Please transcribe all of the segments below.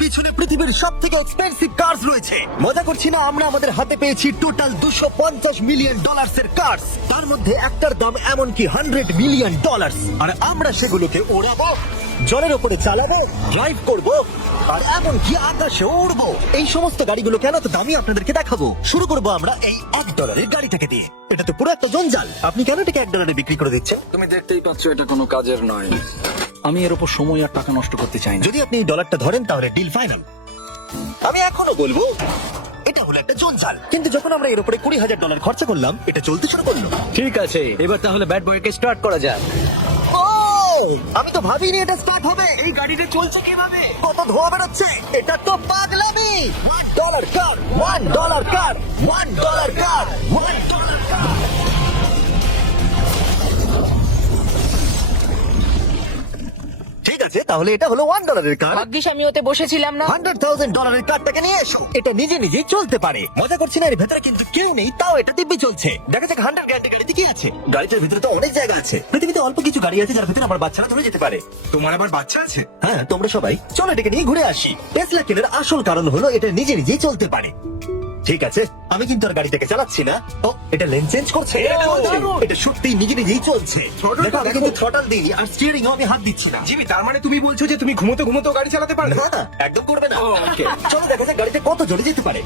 পিছনে পৃথিবীর সবথেকে এক্সপেন্সিভ কার্স রয়েছে। মজা করছি না, আমরা আমাদের হাতে পেয়েছি টোটাল $250 মিলিয়ন এর কার্স। তার মধ্যে একটার দাম এমনকি $100 মিলিয়ন। আর আমরা সেগুলোকে ওড়াবো, জলের উপরে চালাবো, ড্রাইভ করব, আর এমনকি আকাশে উড়বো। এই সমস্ত গাড়িগুলো কেন তো দামি আপনাদেরকে দেখাবো। শুরু করবো আমরা এই $1 গাড়িটাকে দিয়ে। এটা তো পুরো একটা জঞ্জাল। আপনি কেন এটাকে $1 বিক্রি করে দিচ্ছেন? তুমি দেখতেই পাচ্ছ এটা কোনো কাজের নয়। আমি এর উপর সময় আর টাকা নষ্ট করতে চাই না। যদি আপনি এই ডলারটা ধরেন তাহলে ডিল ফাইনাল। আমি এখনো বলবো এটা হলো একটা জঞ্জাল, কিন্তু যখন আমরা এর উপরে $20,000 খরচা করলাম, এটা চলতে শুরু করলো। ঠিক আছে, এবার তাহলে ব্যাড বয়কে স্টার্ট করা যাক। ও, আমি তো ভাবিনি এটা স্টার্ট হবে। এই গাড়িটা চলছে কিভাবে? কত ধোঁয়া বেরোচ্ছে, এটা তো পাগলামি। $1 কার, $1 কার, $1 কার, $1 কার। ঠিক আছে, তাহলে এটা হলো $1 কার। ভাগ্যিস আমি ওতে বসেছিলাম না। $100,000 কারটাকে নিয়ে এসো। এটা নিজে নিজেই চলতে পারে। মজা করছি না, এর ভেতরে কিন্তু কেউ নেই, তাও এটা দিব্যি চলছে। দেখা যাক 100 গ্র্যান্ড গাড়িতে কি আছে। গাড়িটার ভিতরে তো অনেক জায়গা আছে। পৃথিবীতে অল্প কিছু গাড়ি আছে যার ভিতরে আমার বাচ্চারা ধরে যেতে পারে। তোমার আবার বাচ্চা আছে? হ্যাঁ, তোমরা সবাই চলো এটাকে নিয়ে ঘুরে আসি। টেসলা কেনার আসল কারণ হলো এটা নিজে নিজেই চলতে পারে। ঠিক আছে, আমি কিন্তু আর গাড়িটাকে চালাচ্ছি না। ও, এটা লেন চেঞ্জ করছে। এটা সত্যিই নিজে নিজেই চলছে। দেখো, আমি কিন্তু থ্রটল দিইনি আর স্টিয়ারিং আমি হাত দিচ্ছি না। জিমি, তার মানে তুমি বলছো যে তুমি ঘুমোতে ঘুমোতে গাড়ি চালাতে পারবে? না, একদম করবে না। ও, okay. চলো দেখা যাক গাড়িটা কত জোরে যেতে পারে।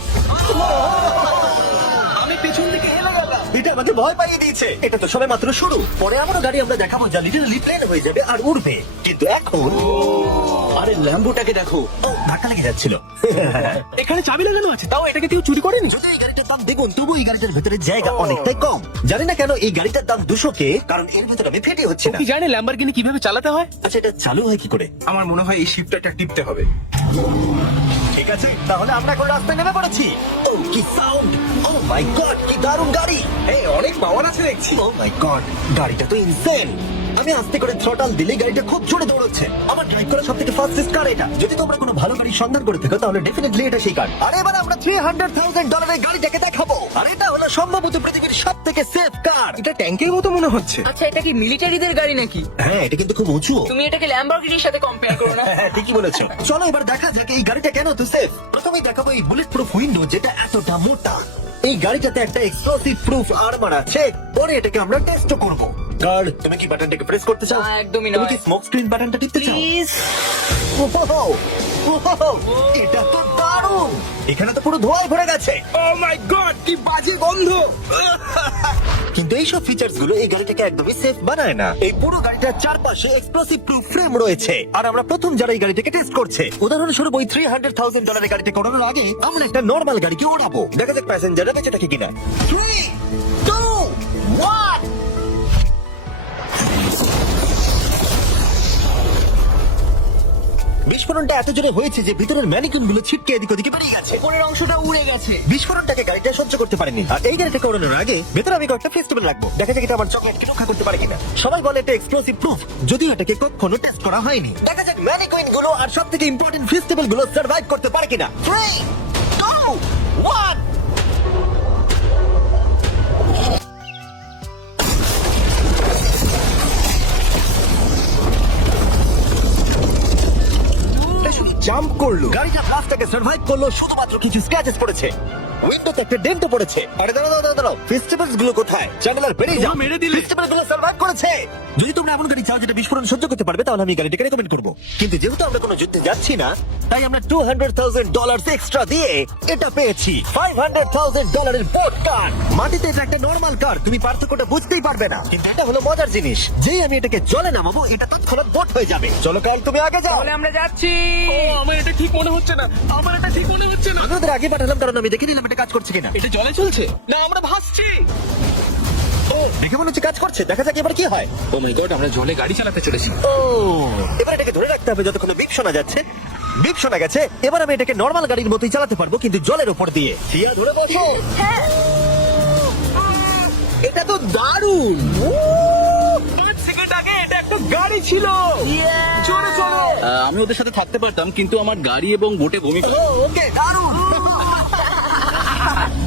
আমি পেছন দিকে হেলে গেলাম। এটা আমাকে ভয় পাইয়ে দিয়েছে। এটা তো সবে মাত্র শুরু। পরে এমনও গাড়ি আমরা দেখাবো যা লিটারালি প্লেন হয়ে যাবে আর উড়বে। কিন্তু এখন আরে ল্যাম্বোটাকে দেখো। ও, ধাক্কা লেগে যাচ্ছিল। এখানে চাবি লাগানো আছে, তাও এটাকে কেউ চুরি করেনি। যদি এই গাড়িটার দাম দেখুন, তবু এই গাড়িটার ভেতরে জায়গা অনেকটাই কম। জানি না কেন এই গাড়িটার দাম 200K, কারণ এর ভেতরে আমি ফেটে হচ্ছে না। কি জানে ল্যাম্বরগিনি কিভাবে চালাতে হয়? আচ্ছা, এটা চালু হয় কি করে? আমার মনে হয় এই শিফটটা টিপতে হবে। ঠিক আছে, তাহলে আমরা এখন রাস্তায় নেমে পড়েছি। ও, কি সাউন্ড! ও মাই গড, কি দারুণ গাড়ি! এই অনেক পাওয়ার আছে দেখছি। ও মাই গড, গাড়িটা তো ইনসেন। আমি আস্তে করে থ্রটল দিলে গাড়িটা খুব জোরে দৌড়চ্ছে। আমার ড্রাইভ করা সবথেকে ফাস্টেস্ট কার এটা। যদি তোমরা কোনো ভালো গাড়ির সন্ধান করে থাকো তাহলে ডেফিনেটলি এটা সেই কার। আর এবার আমরা $300,000 এর গাড়িটাকে দেখাবো। আর এটা হলো সম্ভবত পৃথিবীর সবথেকে সেফ কার। এটা ট্যাঙ্কের মতো মনে হচ্ছে। আচ্ছা, এটা কি মিলিটারিদের গাড়ি নাকি? হ্যাঁ, এটা কিন্তু খুব উঁচু। তুমি এটাকে ল্যাম্বরগিনির সাথে কম্পেয়ার করো না। হ্যাঁ, ঠিকই বলেছো। চলো এবার দেখা যাক এই গাড়িটা কেন তো সেফ। প্রথমেই দেখাবো এই বুলেট প্রুফ উইন্ডো, যেটা এতটা মোটা। এই গাড়িটাতে একটা এক্সপ্লোসিভ প্রুফ আর্মার আছে। পরে এটাকে আমরা টেস্ট করব। গার্ড, তুমি কি বাটনটাকে প্রেস করতে চাও? না, একদমই তুমি নয়। কি স্মোক স্ক্রিন বাটনটা টিপতে চাও? প্লিজ। ওহো, ওহো, এটা তো দারুণ। এখানে তো পুরো ধোঁয়ায় ভরে গেছে। ও মাই গড, কি বাজে গন্ধ। কিন্তু এইসব ফিচার্স গুলো এই গাড়িটাকে একদমই সেফ বানায় না। এই পুরো গাড়িটার চারপাশে এক্সপ্লোসিভ প্রুফ ফ্রেম রয়েছে। আর আমরা প্রথম যারা এই গাড়িটাকে টেস্ট করছে, উদাহরণস্বরূপ ওই $300,000 এর গাড়িটাকে ওড়ানোর আগে আমরা একটা নর্মাল গাড়িকে ওড়াবো। দেখা যাক প্যাসেঞ্জাররা বেঁচে থাকে কিনা। 3, 2, 1। বিস্ফোরণটা এত জোরে হয়েছে যে ভিতরের ম্যানিকুইন গুলো ছিটকে এদিক ওদিকে বেরিয়ে গেছে। উপরের অংশটা উড়ে গেছে। বিস্ফোরণটাকে গাড়িটা সহ্য করতে পারেনি। আর এই গাড়িটাকে ওড়ানোর আগে ভেতরে আমি কয়েকটা ফেস্টিভ্যাল রাখবো। দেখা যাক এটা আমার চকলেটকে রক্ষা করতে পারে কিনা। সবাই বলে এটা এক্সপ্লোসিভ প্রুফ, যদিও এটাকে কখনো টেস্ট করা হয়নি। দেখা যাক ম্যানিকুইন গুলো আর সব থেকে ইম্পর্টেন্ট ফেস্টিভ্যাল গুলো সার্ভাইভ করতে পারে কিনা। 3, 2, 1। জাম্প করলো। গাড়িটা ব্লাস্টটাকে সার্ভাইভ করলো, শুধুমাত্র কিছু স্ক্র্যাচেস পড়েছে। উইন্ডোতে একটা ডেন্টও পড়েছে। আরে দাঁড়াও, ফেস্টিভ্যালস গুলো কোথায়? চ্যানেলার বেরিয়ে যাও। তোমরা মেরে দিলে। ফেস্টিভ্যাল গুলো সার্ভাইভ করেছে। যদি তোমরা এমন গাড়ি চাও যেটা বিস্ফোরণ সহ্য করতে পারবে, তাহলে আমি এই গাড়িটাকে রেকমেন্ড করবো। কিন্তু যেহেতু আমরা কোনো যুদ্ধে যাচ্ছি না, তাই আমরা $200,000 এক্সট্রা দিয়ে এটা পেয়েছি। $500,000 এর বোট কার। মাটিতে এটা একটা নর্মাল কার, তুমি পার্থক্যটা বুঝতেই পারবে না। কিন্তু এটা হলো মজার জিনিস, যেই আমি এটাকে জলে নামাবো, এটা তৎক্ষণাৎ বোট হয়ে যাবে। চলো কাল, তুমি আগে যাও। তাহলে আমরা যাচ্ছি। ও, আমার এটা ঠিক মনে হচ্ছে না। আমার এটা ঠিক মনে হচ্ছে না। আমি ওদের আগে পাঠালাম কারণ আমি দেখে নিলাম এটা কাজ করছে কিনা। এটা জলে চলছে না, আমরা ভাসছি। ও, দেখে মনে হচ্ছে কাজ করছে। দেখা যাক এবার কি হয়। ও মাই গড, আমরা জলে গাড়ি চালাতে চলেছি। ও, এবার এটাকে ধরে রাখতে হবে যতক্ষণ বিপ শোনা যাচ্ছে। বিপ শোনা গেছে, এবার আমি এটাকে নর্মাল গাড়ির মতোই চালাতে পারবো, কিন্তু জলের উপর দিয়ে। থিয়া, ধরে বসো। এটা তো দারুণ। 5 সেকেন্ড আগে এটা একটা গাড়ি ছিল। জোরে চলো। আমি ওদের সাথে থাকতে পারতাম, কিন্তু আমার গাড়ি এবং বোটে ভূমি। ও, ওকে, দারুণ।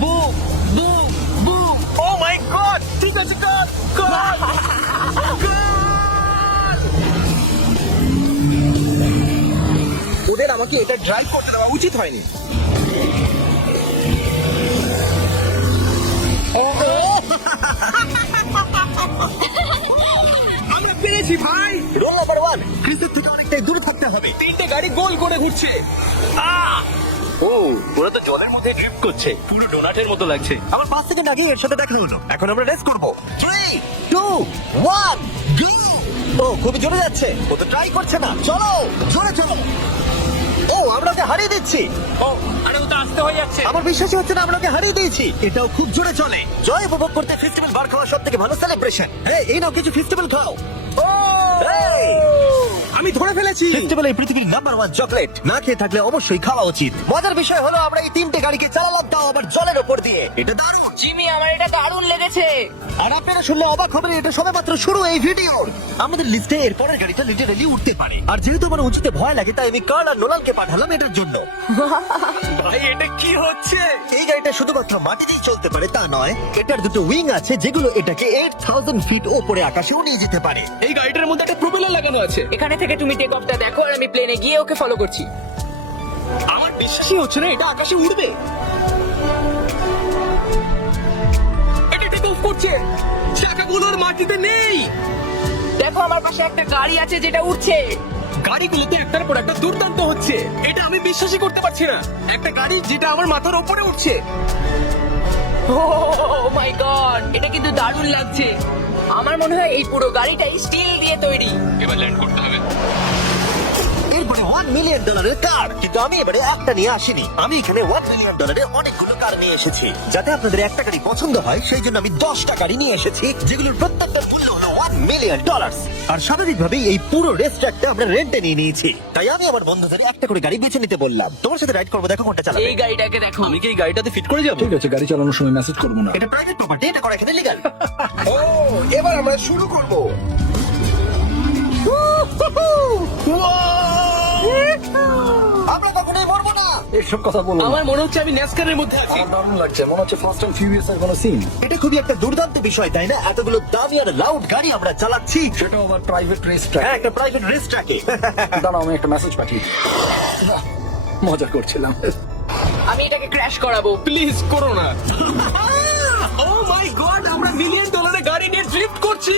Boom boom boom. Oh my god, ঠিক আছে, কর কর কর। ওদের আমাকে এটা ড্রাইভ করতে দেওয়া উচিত হয়নি। আমরা পেরেছি ভাই। রোল নাম্বার 1, ক্রিসের থেকে অনেকটাই দূরে থাকতে হবে। 3টে গাড়ি গোল করে ঘুরছে। ও, ওরা তো জলের মধ্যে ড্রিফট করছে, পুরো ডোনাটের মতো লাগছে। আমার 5 সেকেন্ড আগে এর সাথে দেখা হলো। এখন আমরা রেস করব। 3, 2, 1, গো! ও, খুব জোরে যাচ্ছে। ও তো ট্রাই করছে না। চলো, জোরে চলো। ও, আমরা ওকে হারিয়ে দিচ্ছি। ও, আরে ও তো আসতে হয়ে যাচ্ছে। আমার বিশ্বাসই হচ্ছে না আমরা ওকে হারিয়ে দিয়েছি। এটাও খুব জোরে চলে। জয় উপভোগ করতে ফেস্টিভ্যাল বার খাওয়া সব থেকে ভালো সেলিব্রেশন। এই নাও কিছু ফেস্টিভ্যাল খাও। এই! আমি ধরে ফেলেছি। ফেস্টিভ্যাল এই পৃথিবীর নাম্বার 1 চকলেট। না খেয়ে থাকলে অবশ্যই খাওয়া উচিত। মজার বিষয় হলো আমরা এই 3টে গাড়িকে চালালাম, তাও আবার জলের উপর দিয়ে। এটা দারুণ। জিমি, আমার এটা দারুণ লেগেছে। আর আপনারা শুনলে অবাক হবেন, এটা সবেমাত্র শুরু এই ভিডিওর। আমাদের লিস্টে এর পরের গাড়িটা লিটারালি উঠতে পারে। আর যেহেতু আমার উঁচুতে ভয় লাগে, তাই আমি কার্ল আর নোলানকে পাঠালাম এটার জন্য। ভাই এটা কি হচ্ছে? এই গাড়িটা শুধুমাত্র মাটিতেই চলতে পারে তা নয়, এটার দুটো উইং আছে যেগুলো এটাকে 8000 ফিট উপরে আকাশেও নিয়ে যেতে পারে। এই গাড়িটার মধ্যে একটা প্রপেলার লাগানো আছে। এখানে থেকে তুমি টেক অফটা দেখো আর আমি প্লেনে গিয়ে ওকে ফলো করছি। আমার বিশ্বাসই হচ্ছে না এটা আকাশে উড়বে। এটা টেক অফ করছে। চাকাগুলোর মাটিতে নেই। দেখো আমার পাশে একটা গাড়ি আছে যেটা উঠছে। গাড়িগুলোতে একটার পর একটা দুর্দান্ত হচ্ছে। এটা আমি বিশ্বাসই করতে পারছি না। একটা গাড়ি যেটা আমার মাথার উপরে উঠছে। ও মাই গড, এটা কিন্তু দারুণ লাগছে। আমার মনে হয় এই পুরো গাড়িটাই স্টিল দিয়ে তৈরি। এবার ল্যান্ড করতে হবে। এরপরে $1 মিলিয়ন কার। কিন্তু আমি এবারে একটা নিয়ে আসিনি। আমি এখানে $1 মিলিয়ন অনেকগুলো কার নিয়ে এসেছি। যাতে আপনাদের একটা গাড়ি পছন্দ হয় সেই জন্য আমি 10টা গাড়ি নিয়ে এসেছি, যেগুলোর প্রত্যেকটার মূল্য হলো $1 মিলিয়ন। আর স্বাভাবিকভাবেই এই পুরো রেস ট্র্যাকটা আমরা রেন্টে নিয়ে নিয়েছি। তাই আমি আমার বন্ধুদের একটা করে গাড়ি বেছে নিতে বললাম। তোমার সাথে রাইড করবো, দেখো কোনটা চালাবে। এই গাড়িটাকে দেখো। আমি কি এই গাড়িটাতে ফিট করে যাবো? ঠিক আছে, গাড়ি চালানোর সময় মেসেজ করবো না। এটা প্রাইভেট প্রপার্টি, এটা করা এখানে লিগ্যাল। ও, এবার আমরা শুরু করব। আমরা কখনোই মরবো না। এসব কথা বলো না। আমার মনে হচ্ছে আমি ন্যাসকারের মধ্যে আছি। আমার দারুণ লাগছে, মনে হচ্ছে ফার্স্ট অ্যান্ড ফিউরিয়াস এর কোনো সিন। এটা খুবই একটা দুর্দান্ত বিষয়, তাই না? এতগুলো দামি আর লাউড গাড়ি আমরা চালাচ্ছি। সেটাও আবার প্রাইভেট রেস হ্যাঁ, ট্র্যাক। একটা প্রাইভেট রেস ট্র্যাকে। দাঁড়াও, আমি একটা মেসেজ পাঠিয়ে। মজা করছিলাম। আমি এটাকে ক্র্যাশ করাবো। প্লিজ করো না। ও মাই গড, আমরা $1 মিলিয়ন গাড়ি নিয়ে ড্রিফট করছি।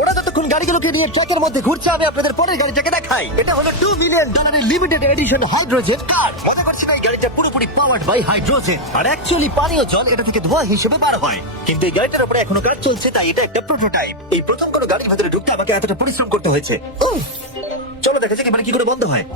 ওরা যতক্ষণ গাড়িগুলোকে নিয়ে ট্র্যাকের মধ্যে ঘুরছে, আমি আপনাদের পরের গাড়িটাকে দেখাই। এটা হলো $2 million limited edition hydrogen car. মনে করছি না, এই গাড়িটা পুরোপুরি পাওয়ার্ড বাই হাইড্রোজেন। আর অ্যাকচুয়ালি পানীয় জল এটা থেকে ধোঁয়া হিসেবে বার হয়। কিন্তু এই গাড়িটার উপরে এখনো কাজ চলছে, তাই এটা একটা প্রোটোটাইপ। এই প্রথম কোনো গাড়ির ভেতরে ঢুকতে আমাকে এতটা পরিশ্রম করতে হয়েছে। উফ! চলো দেখা যাক এবারে কি করে বন্ধ হয়।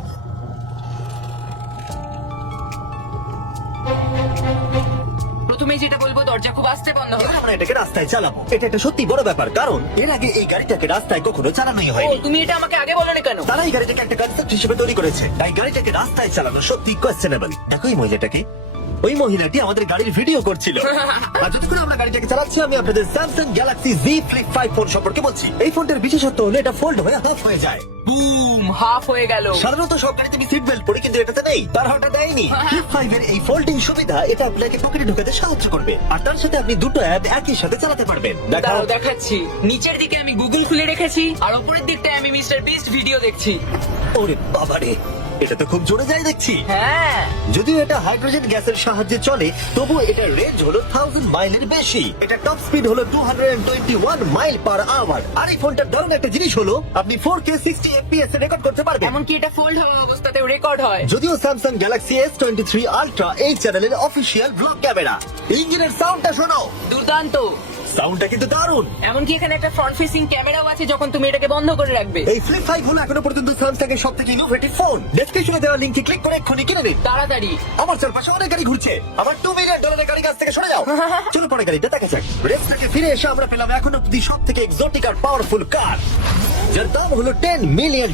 প্রথমে যেটা বলবো, দরজা খুব আস্তে বন্ধ হবে। এবার আমরা এটাকে রাস্তায় চালাবো। এটা একটা সত্যি বড় ব্যাপার, কারণ এর আগে এই গাড়িটাকে রাস্তায় কখনো চালানোই ও, হয়নি। তুমি এটা আমাকে আগে বলনি কেন? তারা এই গাড়িটাকে একটা কনসেপ্ট হিসেবে তৈরি করেছে, তাই গাড়িটাকে রাস্তায় চালানো সত্যি কোয়েশ্চেনেবল। দেখো এই মহিলাটাকে। ওই মহিলাটি আমাদের গাড়ির ভিডিও করছিল। আর যতক্ষণ আমরা গাড়িটাকে চালাচ্ছি, আমি আপনাদের Samsung Galaxy Z Flip 5 phone সম্পর্কে বলছি। এই ফোনটার বিশেষত্ব হলো এটা ফোল্ড হয়ে হাফ হয়ে যায়। বুম, হাফ হয়ে গেল। সাধারণত সব গাড়িতে আমি সিট বেল্ট পরি, কিন্তু এটাতে নেই। তার হঠাৎ দেয়নি। Flip 5 এর এই ফোল্ডিং সুবিধা এটা আপনাকে পকেটে ঢোকাতে সাহায্য করবে। আর তার সাথে আপনি দুটো অ্যাপ একই সাথে চালাতে পারবেন। দেখাও। দাঁড়াও, দেখাচ্ছি। নিচের দিকে আমি গুগল খুলে রেখেছি, আর উপরের দিকটায় আমি মিস্টার বিস্ট ভিডিও দেখছি। ওরে বাবারে, এটা তো খুব জোরে যায় দেখছি। হ্যাঁ, যদিও এটা হাইড্রোজেন গ্যাসের সাহায্যে চলে, তবু এটার রেঞ্জ হলো 1000 মাইলের বেশি। এটা টপ স্পিড হলো 221 মাইল পার আওয়ার। আর এই ফোনটার দারুণ একটা জিনিস হলো আপনি 4K 60 FPS এ রেকর্ড করতে পারবেন। এমনকি এটা ফোল্ড হওয়া অবস্থাতেও রেকর্ড হয়। যদিও স্যামসাং গ্যালাক্সি S23 আলট্রা এই চ্যানেলের অফিসিয়াল ব্লগ ক্যামেরা। ইঞ্জিনের সাউন্ডটা শোনো, দুর্দান্ত। সাউন্ডটা কিন্তু দারুণ। এমনকি এখানে একটা ফ্রন্ট ফেসিং ক্যামেরাও আছে যখন তুমি এটাকে বন্ধ করে রাখবে। এই ফ্লিপ 5 হলো এখনো পর্যন্ত স্যামসাং এর সবথেকে ইনোভেটিভ ফোন। ডেসক্রিপশনে দেওয়া লিংকে ক্লিক করে এক্ষুনি কিনে নিন। তাড়াতাড়ি। আমার চারপাশে অনেক গাড়ি ঘুরছে। আমার $2 মিলিয়ন গাড়ি কাছ থেকে সরে যাও। চলো পরে গাড়িটা দেখা যাক। রেস থেকে ফিরে এসে আমরা পেলাম এখন অব্দি সব থেকে এক্সোটিক আর পাওয়ারফুল কার, যার দাম হলো $10 মিলিয়ন।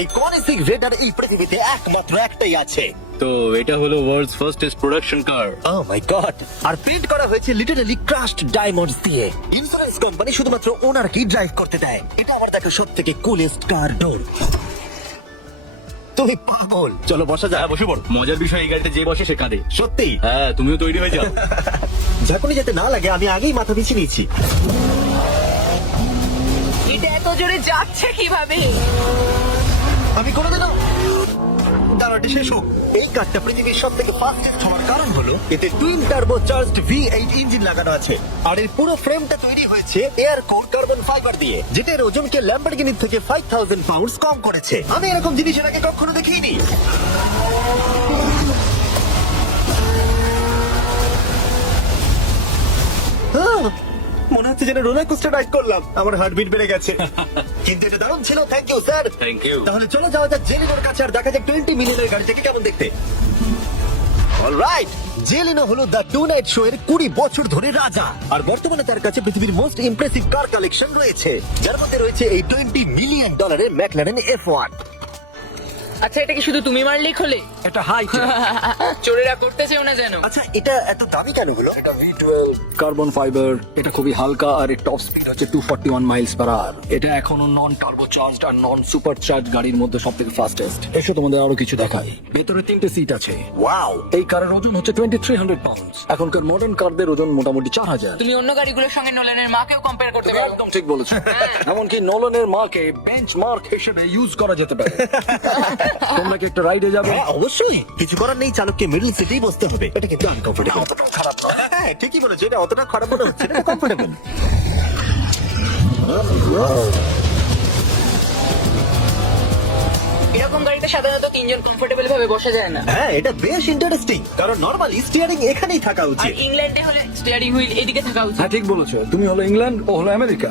এই কনিসিক রেডার এই পৃথিবীতে একমাত্র একটাই আছে। তো এটা হলো world's fastest production car. Oh my God! আর পেইন্ট করা হয়েছে লিটারালি ক্রাশড ডায়মন্ডস দিয়ে। ইন্স্যুরেন্স কোম্পানি শুধুমাত্র ওনারকেই ড্রাইভ করতে দেয়। এটা আমার দেখা সব থেকে কুলেস্ট কার ডোর। তুমি পাগল। চলো বসা যায়। বসে পড়ো। মজার বিষয়, এই গাড়িতে যে বসে সে কাঁদে। সত্যি? হ্যাঁ, তুমিও তৈরি হয়ে যাও। ঝাঁকুনি যাতে না লাগে আমি আগেই মাথা পিছিয়ে নিয়েছি। এটা এত জোরে যাচ্ছে কিভাবে? আমি কোনোদিনও পার্টি শেষ হোক। এই কারটা পৃথিবীর সব থেকে ফাস্টেস্ট হওয়ার কারণ হলো এতে twin turbo charged V8 engine লাগানো আছে। আর এর পুরো ফ্রেমটা তৈরি হয়েছে এয়ার কোর কার্বন ফাইবার দিয়ে, যেটা এর ওজনকে ল্যাম্বরগিনির থেকে 5000 পাউন্ডস কম করেছে। আমি এরকম জিনিস এর আগে কখনো দেখিনি। মনে হচ্ছে যেন রোলার কোস্টার রাইড করলাম। আমার হার্টবিট বেড়ে গেছে। কিন্তু এটা দারুণ ছিল। Thank you sir. Thank you. তাহলে চলে যাওয়া যাক জেলিনোর কাছে আর দেখা যাক 20 মিলিয়নের গাড়িটাকে কেমন দেখতে। অলরাইট, জেলিনো হলো দ্য টু নাইট শো এর 20 বছর ধরে রাজা, আর বর্তমানে তার কাছে পৃথিবীর মোস্ট ইমপ্রেসিভ কার কালেকশন রয়েছে, যার মধ্যে রয়েছে এই $20 মিলিয়ন ম্যাকলারেন F1। আচ্ছা, এটা কি শুধু তুমি মারলেই খোলে? এটা হাই চোরেরা করতেছেও না যেন। আচ্ছা, এটা এত দামি কেন হলো? এটা V12 কার্বন ফাইবার। এটা খুবই হালকা আর এর টপ স্পিড হচ্ছে 241 মাইলস পার আওয়ার। এটা এখনো নন টার্বো চার্জড আর নন সুপার চার্জ গাড়ির মধ্যে সবথেকে ফাস্টেস্ট। এসো তোমাদের আরো কিছু দেখাই। ভেতরে 3টে সিট আছে। ওয়াও, এই কারের ওজন হচ্ছে 2300 পাউন্ড। এখনকার মডার্ন কারদের ওজন মোটামুটি 4000। তুমি অন্য গাড়িগুলোর সঙ্গে নোলানের মাকেও কম্পেয়ার করতে পারো। একদম ঠিক বলেছো। এমনকি নোলানের মাকে বেঞ্চমার্ক হিসেবে ইউজ করা যেতে পারে। তোমরা কি একটা রাইডে যাবে? হ্যাঁ অবশ্যই। কিছু করার নেই, চালককে মিডল সিটেই বসতে হবে। এটা কিন্তু আনকমফোর্টেবল। খারাপ নয়। হ্যাঁ ঠিকই বলেছো, এটা অতটা খারাপ মনে হচ্ছে না, কমফোর্টেবল। এরকম গাড়িতে সাধারণত তিনজন কমফোর্টেবল ভাবে বসা যায় না। হ্যাঁ, এটা বেশ ইন্টারেস্টিং, কারণ নরমালি স্টিয়ারিং এখানেই থাকা আর উচিত। ইংল্যান্ডে হলে স্টিয়ারিং হুইল এদিকে থাকা উচিত। হ্যাঁ ঠিক বলেছো। তুমি হলো ইংল্যান্ড, ও হলো আমেরিকা।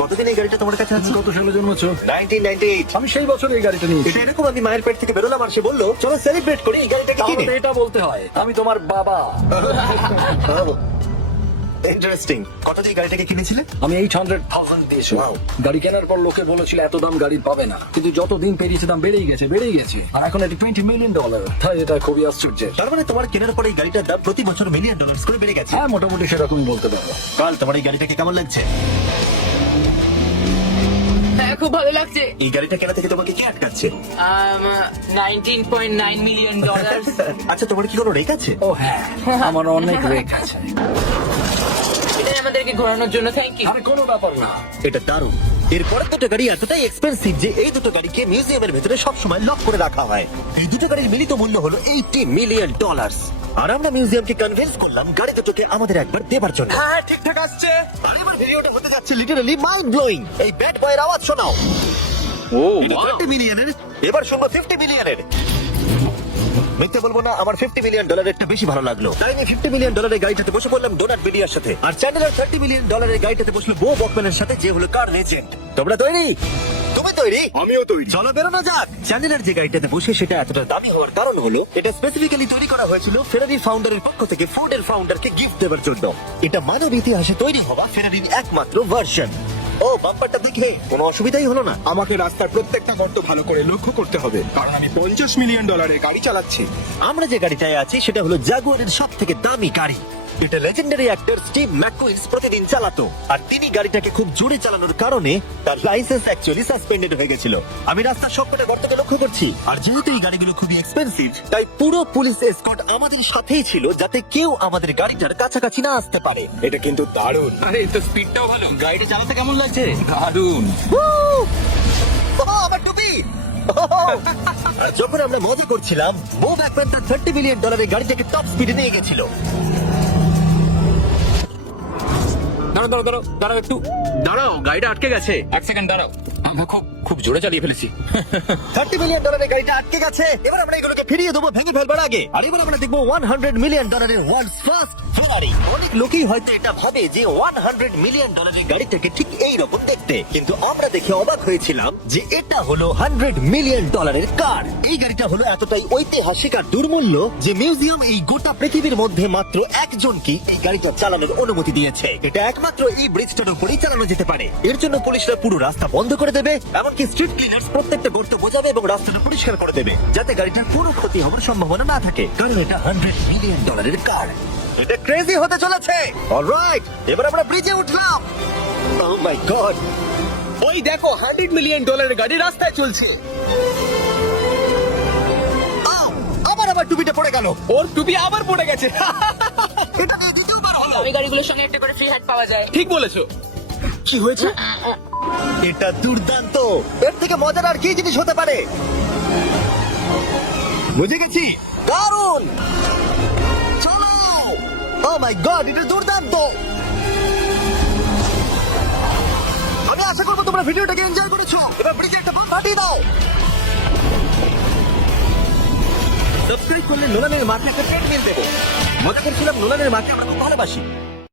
কতদিন এই গাড়িটা তোমার কাছে আছে? কত সালে জন্মেছো? 1998। আমি সেই বছর এই গাড়িটা নিয়েছি। এটা এরকম, আমি মায়ের পেট থেকে বেরোলাম আর সে বললো চলো সেলিব্রেট করি এই গাড়িটাকে তাহলে কিনে। তো এটা বলতে হয় আমি তোমার বাবা। ইন্টারেস্টিং। কত দিয়ে গাড়িটাকে কিনেছিলে? আমি 800,000 দিয়েছি। Wow. গাড়ি কেনার পর লোকে বলেছিল এত দাম গাড়ির পাবে না, কিন্তু যত দিন পেরিয়েছে দাম বেড়েই গেছে। আর এখন এটা $20 মিলিয়ন। তাই এটা খুবই আশ্চর্যের। তার মানে তোমার কেনার পরে এই গাড়িটার দাম প্রতি বছর $1 মিলিয়ন করে বেড়ে গেছে। হ্যাঁ মোটামুটি সেরকমই বলতে পারবো। কাল তোমার এই গাড়িটাকে কেমন লাগছে? হ্যাঁ, খুব ভালো লাগছে। এই গাড়িটা কেনা থেকে তোমাকে কে আটকাচ্ছে? $19.9 মিলিয়ন। আচ্ছা, তোমার কি কোনো রেক আছে? ও হ্যাঁ, আমার অনেক রেক আছে। এটাই আমাদেরকে ঘোরানোর জন্য থ্যাংক ইউ। আরে কোনো ব্যাপার না। এটা দারুণ। এরপরের দুটো গাড়ি এতটাই এক্সপেন্সিভ যে এই দুটো গাড়িকে মিউজিয়ামের ভেতরে সবসময় লক করে রাখা হয়। এই দুটো গাড়ির মিলিত মূল্য হলো $80 মিলিয়ন। আর আমরা মিউজিয়ামকে কনভিন্স করলাম গাড়ি দুটোকে আমাদের একবার দেবার জন্য। হ্যাঁ ঠিকঠাক আসছে। আর এবার ভিডিওটা হতে যাচ্ছে লিটারালি মাইন্ড ব্লোয়িং। এই ব্যাড বয়ের আওয়াজ শোনাও। ও এটা 20 মিলিয়নের, এবার শুনবো 50 মিলিয়নের। মিথ্যে বলবো না, আমার $50 মিলিয়ন বেশি ভালো লাগলো। তাই আমি $50 মিলিয়ন গাড়িটাতে বসে পড়লাম ডোনাট মিডিয়ার সাথে, আর চ্যানেলের $30 মিলিয়ন গাড়িটাতে বসলো বো বকম্যানের সাথে, যে হলো কার লেজেন্ড। তোমরা তৈরি? তুমি তৈরি? আমিও তৈরি। চলো বেরোনো যাক। চ্যানেলের যে গাড়িটাতে বসে সেটা এতটা দামি হওয়ার কারণ হলো এটা স্পেসিফিক্যালি তৈরি করা হয়েছিল ফেরারি ফাউন্ডারের পক্ষ থেকে ফোর্ডের ফাউন্ডারকে গিফট দেওয়ার জন্য। এটা মানব ইতিহাসে তৈরি হওয়া ফেরারির একমাত্র ভার্সন। ও বাম্পারটা দেখে কোনো অসুবিধাই হলো না। আমাকে রাস্তার প্রত্যেকটা গর্ত ভালো করে লক্ষ্য করতে হবে, কারণ আমি $50 মিলিয়ন গাড়ি চালাচ্ছি। আমরা যে গাড়িটায় আছি সেটা হলো জাগুয়ারের সব থেকে দামি গাড়ি। এটা লেজেন্ডারি অ্যাক্টর স্টিভ ম্যাককুইন্স প্রতিদিন চালাতো, আর তিনি গাড়িটাকে খুব জোরে চালানোর কারণে তার লাইসেন্স অ্যাকচুয়ালি সাসপেন্ডেড হয়ে গেছিল। আমি রাস্তার সবকটা গর্তকে লক্ষ্য করছি, আর যেহেতু এই গাড়িগুলো খুবই এক্সপেন্সিভ তাই পুরো পুলিশ এসকর্ট আমাদের সাথেই ছিল, যাতে কেউ আমাদের গাড়িটার কাছাকাছি না আসতে পারে। এটা কিন্তু দারুণ। আরে তো স্পিডটাও ভালো। গাড়িটা চালাতে কেমন লাগছে? দারুণ। আমার টুপি! আর যখন আমরা মজা করছিলাম, বো ব্যাকম্যান তার $30 মিলিয়ন গাড়িটাকে টপ স্পিডে নিয়ে গেছিল। দাঁড়াও একটু দাঁড়াও, গাড়িটা আটকে গেছে। 1 সেকেন্ড দাঁড়াও। আমরা খুব জোরে চালিয়ে ফেলেছি। $30 মিলিয়ন গাড়িটা আটকে গেছে। এবার আমরা এগুলোকে ফিরিয়ে দেবো ভেঙে ফেলবার আগে। আর এবার আমরা দেখবো $100 মিলিয়ন ওয়ার্ল্ডস ফার্স্ট ফেরারি। অনেক লোকই হয়তো এটা ভাবে যে $100 মিলিয়ন গাড়িটাকে ঠিক এই রকম দেখতে, কিন্তু আমরা দেখে অবাক হয়েছিলাম যে এটা হলো $100 মিলিয়ন কার। এই গাড়িটা হলো এতটাই ঐতিহাসিক আর দুর্মূল্য যে মিউজিয়াম এই গোটা পৃথিবীর মধ্যে মাত্র একজনকে এই গাড়িটা চালানোর অনুমতি দিয়েছে। এটা একমাত্র এই ব্রিজটার উপরেই চালানো যেতে পারে। এর জন্য পুলিশরা পুরো রাস্তা বন্ধ করে দেবে, এমনকি স্ট্রিট ক্লিনার্স প্রত্যেকটা গর্ত বোঝাবে এবং রাস্তাটা পরিষ্কার করে দেবে, যাতে গাড়িটার কোনো ক্ষতি হওয়ার সম্ভাবনা না থাকে, কারণ এটা $100 মিলিয়ন কার। এটা ক্রেজি হতে চলেছে। অলরাইট, এবার আমরা ব্রিজে উঠলাম। ও মাই গড, ওই দেখো $100 মিলিয়ন গাড়ি রাস্তায় চলছে। আবার টুপিটা পড়ে গেল। ওর টুপি আবার পড়ে গেছে। এটা দিয়ে দ্বিতীয়বার হলো। ওই গাড়িগুলোর সঙ্গে একটা করে ফ্রি হ্যাট পাওয়া যায়। ঠিক বলেছো। কি হয়েছে? এটা দুর্দান্ত। এর থেকে মজার আর কি জিনিস হতে পারে? বুঝে গেছি, দারুণ। চলো, ও মাই গড, এটা দুর্দান্ত। আমি আশা করবো তোমরা ভিডিওটাকে এনজয় করেছো। এবার ব্রিজে একটা বোম ফাটিয়ে দাও। সাবস্ক্রাইব করলে নোলানের মাকে একটা ট্রেডমিল দেবো। মজা করছিলাম, নোলানের মাকে আমরা খুব ভালোবাসি।